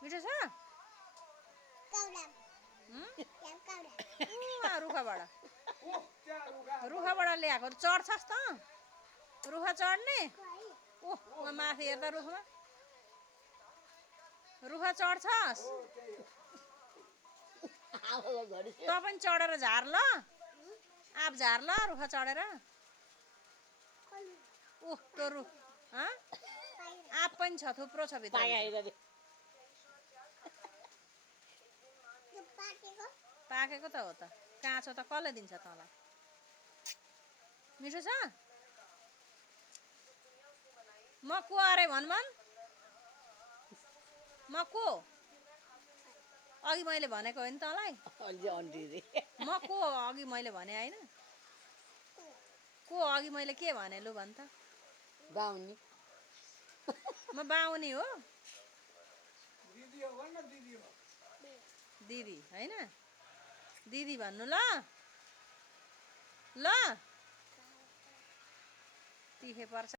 मिठो छ रुखाबाट ल्याएको चढ्छस् त रुखा चढ्ने ओह माथि हेर्दा रुखा चढ्छस् त पनि चढेर झार ल आप झार ल रुखा चढेर ओह त्यो रुख आप पनि छ थुप्रो छ भित्र पाकेको त हो त काँचो त कसले दिन्छ तँलाई मिठो छ म को अरे भन म को अघि मैले भनेको होइन तँलाई म को अघि मैले भने होइन को अघि मैले के भने लु भन् त बाउनी म बाउनी हो दिदी होइन दिदी भन्नु ल तिखे पर्छ